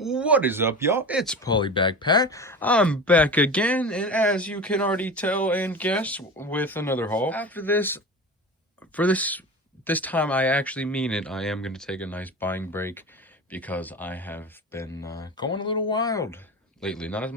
What is up, y'all? It's Polybag Pat. I'm back again, and as you can already tell and guess, with another haul. After this, this time I actually mean it. I am going to take a nice buying break because I have been going a little wild lately. Not as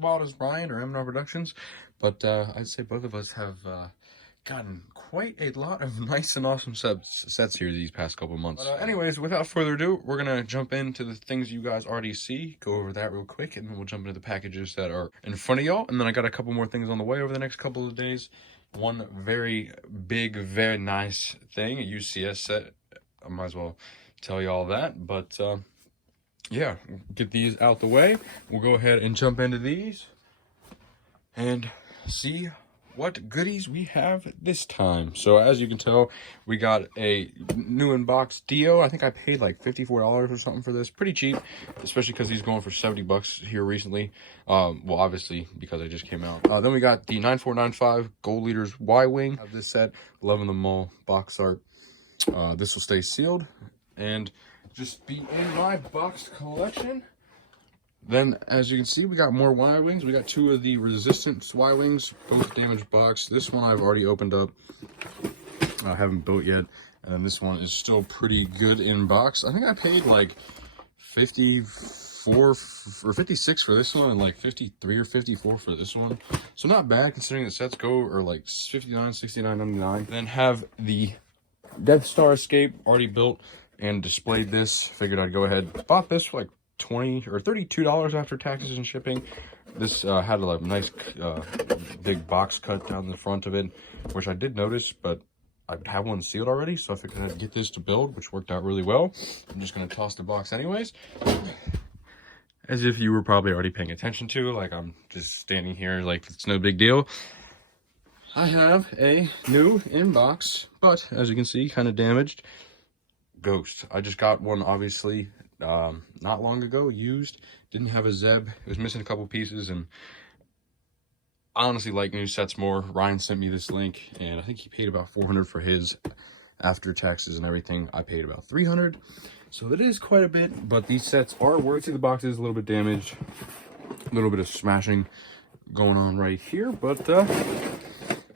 wild as Brian or M&R Productions, but I'd say both of us have gotten quite a lot of nice and awesome sets here these past couple months. But anyways, without further ado, we're gonna jump into the things you guys already see, go over that real quick, and then we'll jump into the packages that are in front of y'all. And then I got a couple more things on the way over the next couple of days. One very big, very nice thing, a UCS set. I might as well tell y'all that. But yeah, get these out the way. We'll go ahead and jump into these and see what goodies we have this time. So as you can tell, we got a new unbox Dio. I think I paid like $54 or something for this. Pretty cheap, especially because he's going for 70 bucks here recently. Well, obviously because I just came out. Then we got the 9495 Gold Leaders Y-Wing of this set. Loving them all. Box art. This will stay sealed and just be in my box collection. Then, as you can see, we got more Y-Wings. We got two of the Resistance Y-Wings, both damaged box. This one I've already opened up. I haven't built yet. And then this one is still pretty good in box. I think I paid like 54 or 56 for this one and like 53 or 54 for this one. So not bad considering the sets go are like 59, 69, 99. Then have the Death Star Escape already built and displayed this. Figured I'd go ahead. Bought this for like $20 or $32 after taxes and shipping. This had a nice big box cut down the front of it, which I did notice, but I have one sealed already, so I figured I'd get this to build, which worked out really well. I'm just going to toss the box anyways. As if you were probably already paying attention to, like I'm just standing here like it's no big deal. I have a new inbox, but as you can see, kind of damaged. Ghost. I just got one, obviously, not long ago, used. Didn't have a Zeb. It was missing a couple pieces, and I honestly like new sets more. Ryan sent me this link, and I think he paid about $400 for his after taxes and everything. I paid about $300, so it is quite a bit, but these sets are worth. See, the box is a little bit damaged, a little bit of smashing going on right here, but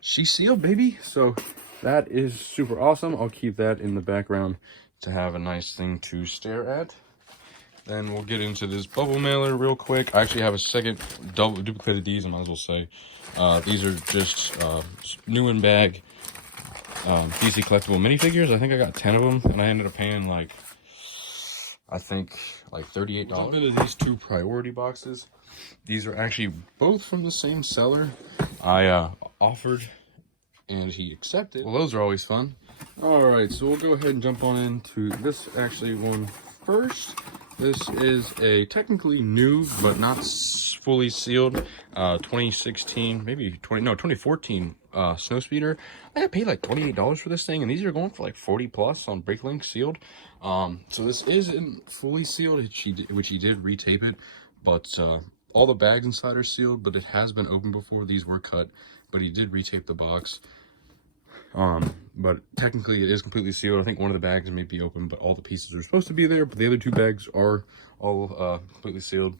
she's sealed, baby, so that is super awesome. I'll keep that in the background to have a nice thing to stare at. Then we'll get into this bubble mailer real quick. I actually have a second duplicate of these, I might as well say. These are just new in bag DC collectible minifigures. I think I got 10 of them, and I ended up paying like, I think like $38. Jump into these two priority boxes. These are actually both from the same seller. I offered and he accepted. Well, those are always fun. All right, so we'll go ahead and jump on into this actually one first. This is a technically new but not fully sealed 2016, maybe 2014 snowspeeder. I paid like $28 for this thing, and these are going for like 40 plus on BreakLink sealed. So this isn't fully sealed, which he did retape it, but all the bags inside are sealed, but it has been opened before. These were cut, but he did retape the box. But technically it is completely sealed. I think one of the bags may be open, but all the pieces are supposed to be there, but the other two bags are all completely sealed.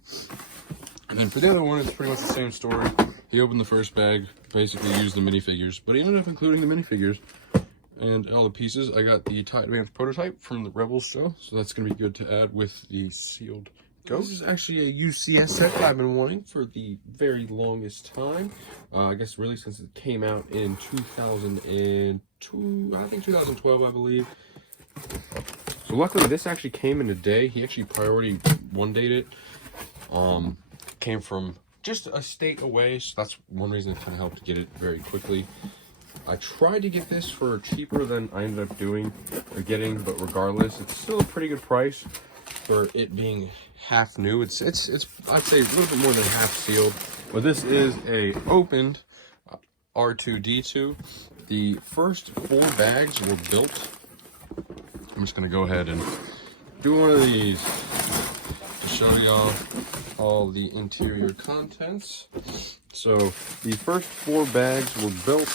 And then for the other one, it's pretty much the same story. He opened the first bag, basically used the minifigures, but he ended up including the minifigures and all the pieces. I got the TIE Advanced prototype from the Rebels show, so that's going to be good to add with the sealed Ghost. This is actually a UCS set that I've been wanting for the very longest time. I guess really since it came out in 2002, I think 2012, I believe. So luckily this actually came in a day. He actually priority one dated it. Came from just a state away, so that's one reason it kind of helped to get it very quickly. I tried to get this for cheaper than I ended up getting, but regardless, it's still a pretty good price for it being half new. It's I'd say a little bit more than half sealed, but this is a opened R2-D2. The first 4 bags were built. I'm just gonna go ahead and do one of these to show y'all all the interior contents. So the first 4 bags were built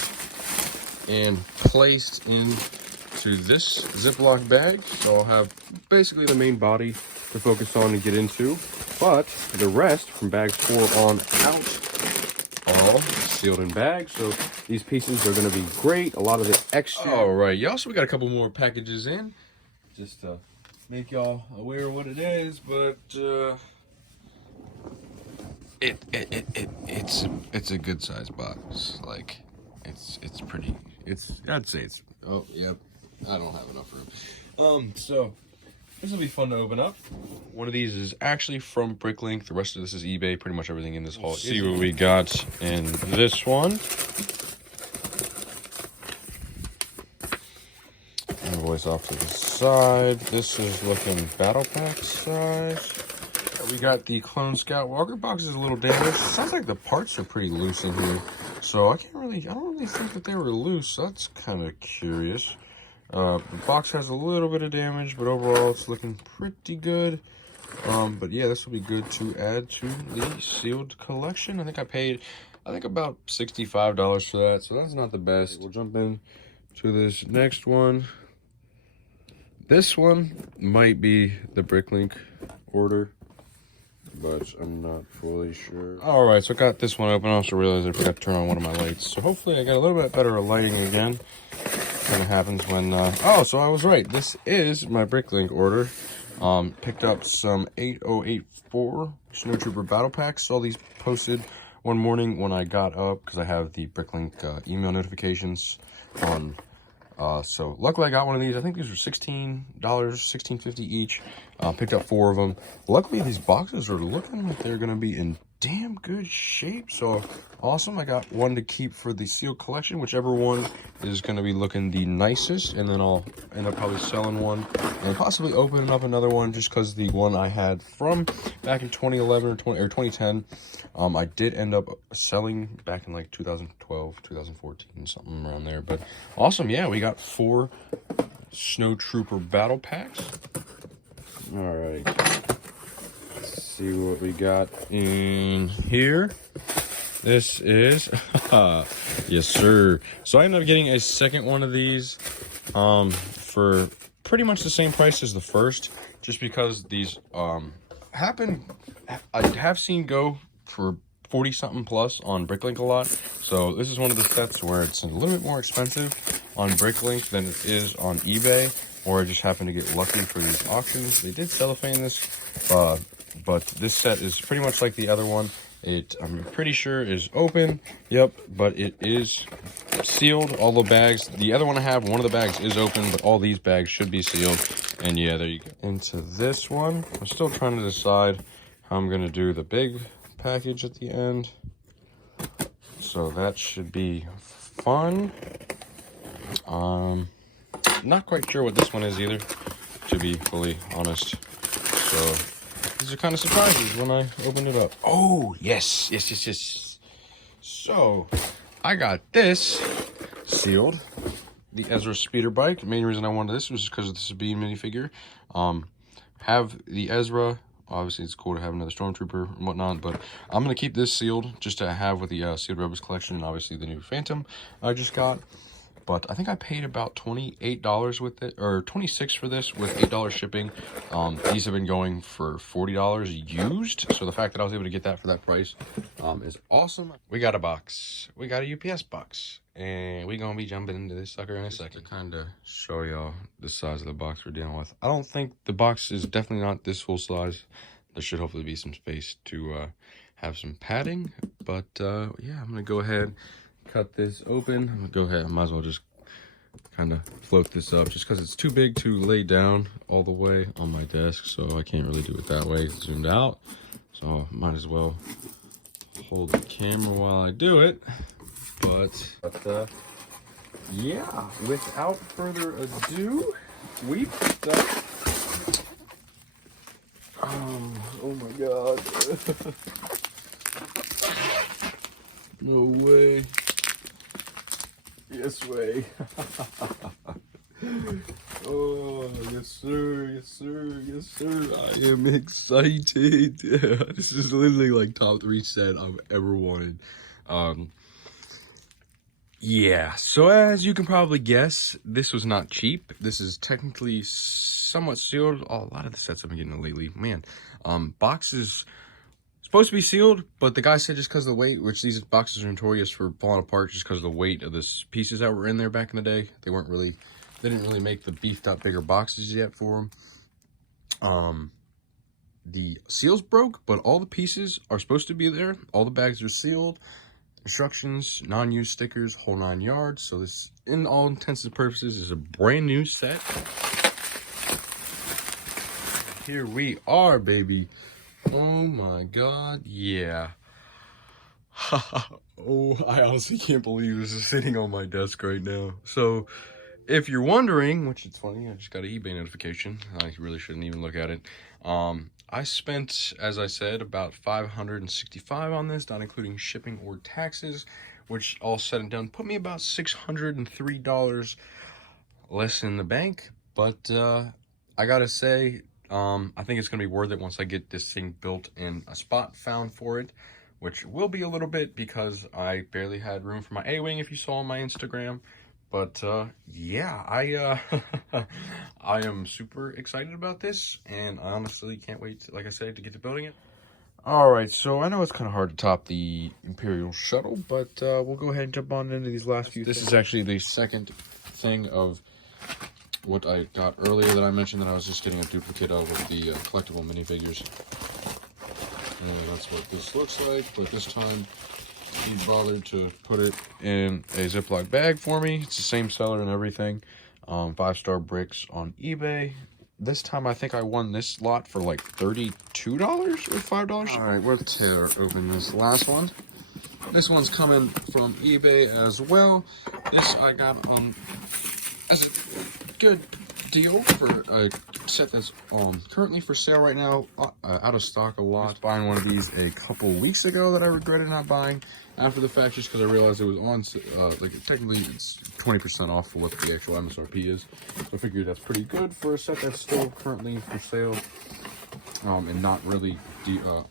and placed into this Ziploc bag. So I'll have basically the main body to focus on and get into. But the rest from bags 4 on out, all sealed in bags. So these pieces are going to be great. A lot of the extra. All right, y'all. So we got a couple more packages in, just to make y'all aware of what it is. But it's a good size box. Like it's pretty. I'd say it's. Oh yep. I don't have enough room. So this will be fun to open up. One of these is actually from Bricklink. The rest of this is eBay. Pretty much everything in this haul. See what we got in this one. Invoice off to the side. This is looking battle pack size. We got the Clone Scout Walker box. Is a little damaged. Sounds like the parts are pretty loose in here. So I don't really think that they were loose. That's kind of curious. The box has a little bit of damage, but overall it's looking pretty good. But yeah, this will be good to add to the sealed collection. I think I paid, about $65 for that, so that's not the best. We'll jump in to this next one. This one might be the Bricklink order, but I'm not fully sure. All right, so I got this one open. I also realized I forgot to turn on one of my lights, so hopefully I got a little bit better lighting again. Kind of happens when oh, so I was right, this is my Bricklink order. Picked up some 8084 Snowtrooper battle packs. Saw these posted one morning when I got up, because I have the Bricklink email notifications on. So luckily I got one of these. I think these were $16, $16.50 each. Picked up 4 of them. Luckily these boxes are looking like they're gonna be in damn good shape. So awesome. I got one to keep for the sealed collection, whichever one is gonna be looking the nicest, and then I'll end up probably selling one and possibly opening up another one, just because the one I had from back in 2011 or 2010, I did end up selling back in like 2012, 2014, something around there. But awesome. Yeah, we got 4 Snowtrooper battle packs. All right, let's see what we got in here. This is yes sir. So I ended up getting a second one of these for pretty much the same price as the first, just because these I have seen go for 40 something plus on Bricklink a lot. So this is one of the sets where it's a little bit more expensive on Bricklink than it is on eBay, or I just happened to get lucky for these auctions. They did cellophane this, but this set is pretty much like the other one. I'm pretty sure is open. Yep, but it is sealed. All the bags, the other one I have, one of the bags is open, but all these bags should be sealed. And yeah, there you go. Into this one, I'm still trying to decide how I'm gonna do the big package at the end. So that should be fun. Not quite sure what this one is either, to be fully honest. So these are kind of surprises when I open it up. Oh, yes. So I got this sealed. The Ezra speeder bike. The main reason I wanted this was because this is being minifigure. Have the Ezra. Obviously, it's cool to have another Stormtrooper and whatnot, but I'm going to keep this sealed just to have with the Sealed Rebels collection, and obviously the new Phantom I just got. But I think I paid about $28 with it, or $26 for this with $8 shipping. These have been going for $40 used, so the fact that I was able to get that for that price is awesome. We got a box. We got a UPS box, and we're going to be jumping into this sucker in a second. To kind of show y'all the size of the box we're dealing with. I don't think the box is definitely not this full size. There should hopefully be some space to have some padding, but yeah, I'm going to go ahead, cut this open. I'm gonna go ahead, I might as well just kind of float this up, just because it's too big to lay down all the way on my desk, so I can't really do it that way. It's zoomed out, so might as well hold the camera while I do it. But yeah, without further ado, we picked up oh my god. No way. Yes way. Oh, yes sir, yes sir, yes sir. I am excited. This is literally like top 3 set I've ever wanted. Yeah, so as you can probably guess, this was not cheap. This is technically somewhat sealed. Oh, a lot of the sets I've been getting lately, man. Boxes supposed to be sealed, but the guy said just because of the weight, which these boxes are notorious for falling apart just because of the weight of the pieces that were in there back in the day. They didn't really make the beefed up bigger boxes yet for them. The seals broke, but all the pieces are supposed to be there. All the bags are sealed. Instructions, non-use stickers, whole 9 yards. So this, in all intents and purposes, is a brand new set. Here we are, baby. Oh my god, yeah. Oh, I honestly can't believe this is sitting on my desk right now. So, if you're wondering, which it's funny, I just got an eBay notification. I really shouldn't even look at it. I spent, as I said, about $565 on this, not including shipping or taxes, which all said and done put me about $603 less in the bank. But I gotta say, I think it's gonna be worth it once I get this thing built and a spot found for it, which will be a little bit because I barely had room for my A-wing if you saw on my Instagram. But yeah, I am super excited about this, and I honestly can't wait, like I said, to get to building it. All right, so I know it's kind of hard to top the Imperial Shuttle, but we'll go ahead and jump on into these last few things. This is actually the second thing of what I got earlier that I mentioned that I was just getting a duplicate of with the collectible minifigures. And that's what this looks like, but this time he bothered to put it in a Ziploc bag for me. It's the same seller and everything. 5-star bricks on eBay. This time I think I won this lot for like $32 or $5. All right, let's open this last one. This one's coming from eBay as well. This I got as a good deal for a set that's currently for sale right now, out of stock a lot. I was buying one of these a couple weeks ago that I regretted not buying after the fact, just because I realized it was on, like technically it's 20% off for what the actual MSRP is. So I figured that's pretty good for a set that's still currently for sale, and not really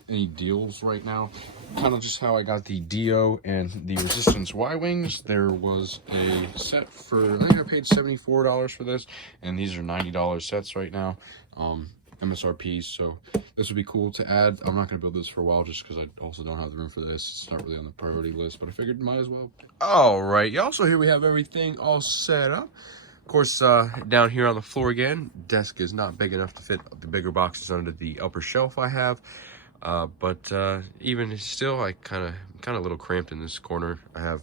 any deals right now. Kind of just how I got the Dio and the Resistance Y-Wings. There was a set for, I think I paid $74 for this, and these are $90 sets right now, MSRP, so this would be cool to add. I'm not going to build this for a while just because I also don't have the room for this. It's not really on the priority list, but I figured might as well. All right, y'all, so here we have everything all set up. Of course, down here on the floor again, desk is not big enough to fit the bigger boxes under the upper shelf I have. But even still, I kind of a little cramped in this corner. I have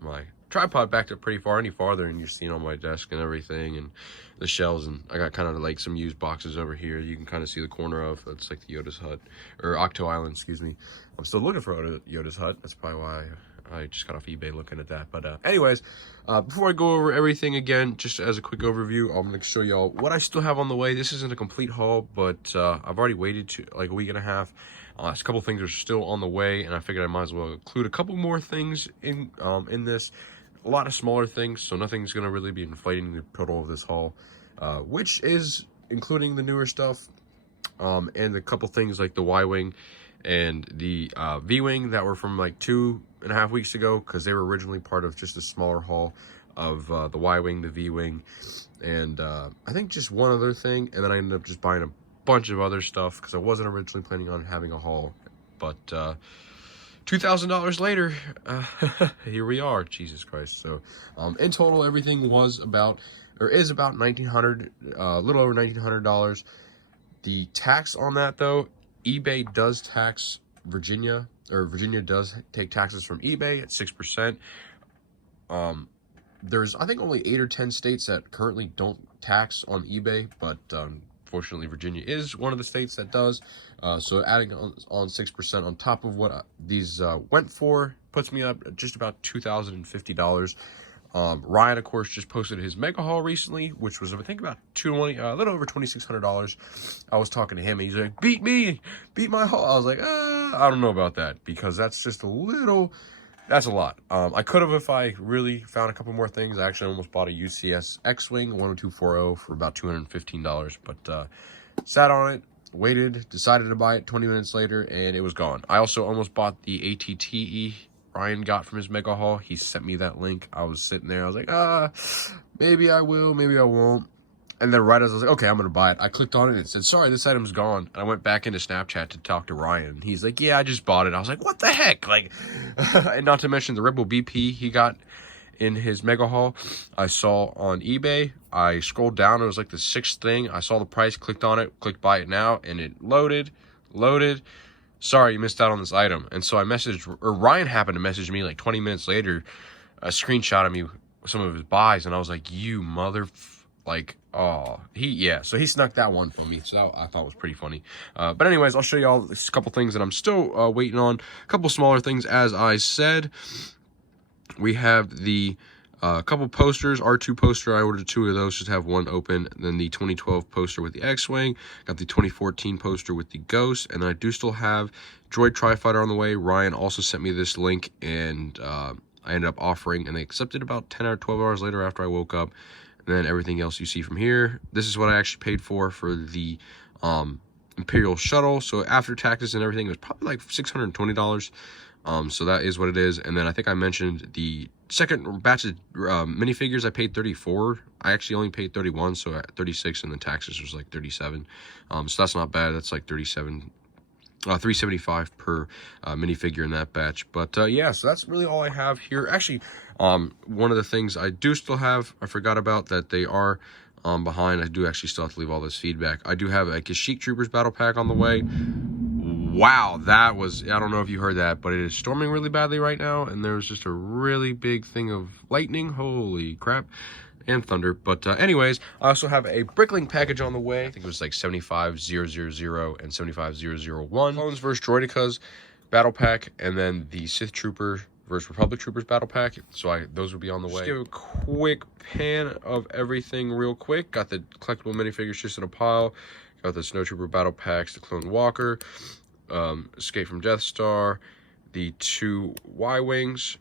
my tripod backed up pretty far, any farther, and you're seeing on my desk and everything, and the shelves, and I got kind of like some used boxes over here. You can kind of see the corner of, that's like the Yoda's hut, or Octo Island, excuse me. I'm still looking for Yoda's hut. That's probably why I just got off eBay looking at that. But anyways, before I go over everything again, just as a quick overview, I'm going to show y'all what I still have on the way. This isn't a complete haul, but I've already waited to like a week and a half. A couple things are still on the way, and I figured I might as well include a couple more things in this. A lot of smaller things, so nothing's going to really be inflating the total of this haul, which is including the newer stuff, and a couple things like the Y-Wing and the V-Wing that were from like 2.5 weeks ago, because they were originally part of just a smaller haul of the Y-Wing, the V-Wing, and I think just one other thing, and then I ended up just buying a bunch of other stuff because I wasn't originally planning on having a haul, but $2,000 later, here we are. Jesus Christ. So in total, everything was about, or is about $1,900, a little over $1,900. The tax on that, though, eBay does tax Virginia, or Virginia does take taxes from eBay at 6%. There's, I think, only 8 or 10 states that currently don't tax on eBay, but fortunately Virginia is one of the states that does. So adding on 6% on top of what these went for puts me up at just about $2,050. Ryan, of course, just posted his mega haul recently, which was, I think, about a little over $2,600. I was talking to him, and he's like, beat my haul. I was like, I don't know about that, because that's just a little, that's a lot. I could have if I really found a couple more things. I actually almost bought a UCS X-Wing 10240 for about $215, but sat on it, waited, decided to buy it 20 minutes later, and it was gone. I also almost bought the ATTE Ryan got from his mega haul. He sent me that link. I was sitting there. I was like, maybe I will, maybe I won't. And then right as I was like, okay, I'm going to buy it, I clicked on it and it said, sorry, this item's gone. And I went back into Snapchat to talk to Ryan. He's like, yeah, I just bought it. I was like, what the heck? Like, and not to mention the Rebel BP he got in his mega haul, I saw on eBay. I scrolled down. It was like the 6th thing. I saw the price, clicked on it, clicked buy it now, and it loaded. Sorry, you missed out on this item. And so I messaged, or Ryan happened to message me like 20 minutes later, a screenshot of me, some of his buys. And I was like, you mother... Like, oh, so he snuck that one from me, so that I thought was pretty funny. But anyways, I'll show you all a couple things that I'm still waiting on. A couple smaller things, as I said. We have the couple posters, R2 poster. I ordered 2 of those, just have one open. Then the 2012 poster with the X-Wing. Got the 2014 poster with the Ghost. And I do still have Droid Tri-Fighter on the way. Ryan also sent me this link, and I ended up offering, and they accepted about 10 or 12 hours later after I woke up. And then everything else you see from here. This is what I actually paid for the Imperial Shuttle. So after taxes and everything, it was probably like $620. So that is what it is. And then I think I mentioned the second batch of minifigures, I paid $34. I actually only paid $31, so at $36, and then taxes was like $37. So that's not bad. That's like $375 per minifigure in that batch. But yeah, so that's really all I have here. Actually, one of the things I do still have, I forgot about, that they are behind. I do actually still have to leave all this feedback. I do have a Kashyyyk Troopers battle pack on the way. Wow, that was, I don't know if you heard that, but it is storming really badly right now, and there's just a really big thing of lightning. Holy crap. And thunder. But anyways, I also have a Brickling package on the way. I think it was like 75000 and 75001. Clones vs. Droidekas battle pack, and then the Sith Trooper vs. Republic Troopers battle pack. So those will be on the way. Just give a quick pan of everything real quick. Got the collectible minifigures just in a pile. Got the Snow Trooper battle packs, the Clone Walker, Escape from Death Star, the 2 Y-Wings,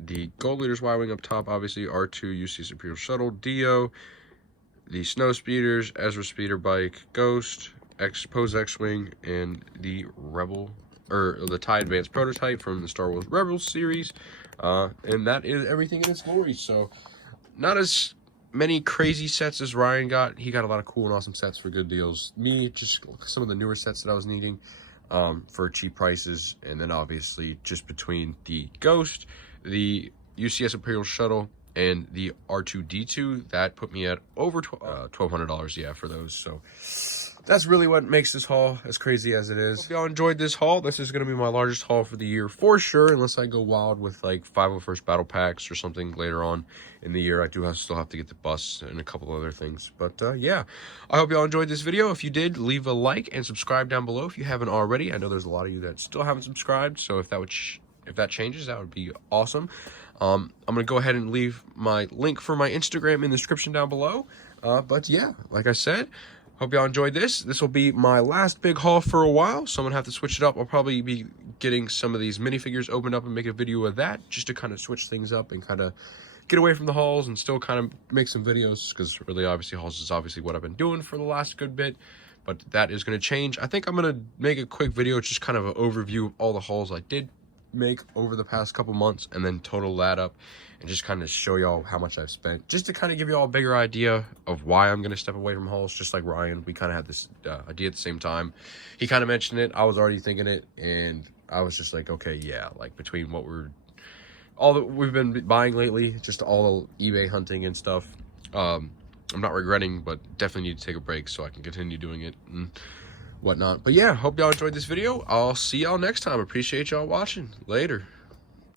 the Gold Leaders Y-Wing up top, obviously, R2, UCS Imperial Shuttle, Dio, the Snowspeeders, Ezra Speeder Bike, Ghost, Pose X-Wing, and the Rebel, or the TIE Advanced Prototype from the Star Wars Rebels series. And that is everything in its glory. So, not as many crazy sets as Ryan got. He got a lot of cool and awesome sets for good deals. Me, just some of the newer sets that I was needing for cheap prices. And then, obviously, just between the Ghost, the UCS Imperial Shuttle, and the R2-D2, that put me at over $1,200, yeah, for those. So that's really what makes this haul as crazy as it is. Hope y'all enjoyed this haul. This is going to be my largest haul for the year for sure, unless I go wild with like 501st battle packs or something later on in the year. I do still have to get the bus and a couple other things. But yeah, I hope y'all enjoyed this video. If you did, leave a like and subscribe down below if you haven't already. I know there's a lot of you that still haven't subscribed, so if that changes, that would be awesome. I'm going to go ahead and leave my link for my Instagram in the description down below. But yeah, like I said, hope y'all enjoyed this. This will be my last big haul for a while, so I'm going to have to switch it up. I'll probably be getting some of these minifigures opened up and make a video of that, just to kind of switch things up and kind of get away from the hauls and still kind of make some videos, because really, obviously, hauls is obviously what I've been doing for the last good bit. But that is going to change. I think I'm going to make a quick video, just kind of an overview of all the hauls I did make over the past couple months, and then total that up and just kind of show y'all how much I've spent, just to kind of give y'all a bigger idea of why I'm going to step away from hauls. Just like Ryan, we kind of had this idea at the same time. He kind of mentioned it, I was already thinking it, and I was just like, okay, yeah, like between what we've been buying lately, just all the eBay hunting and stuff, I'm not regretting, but definitely need to take a break so I can continue doing it and whatnot. But yeah, hope y'all enjoyed this video. I'll see y'all next time. Appreciate y'all watching. Later.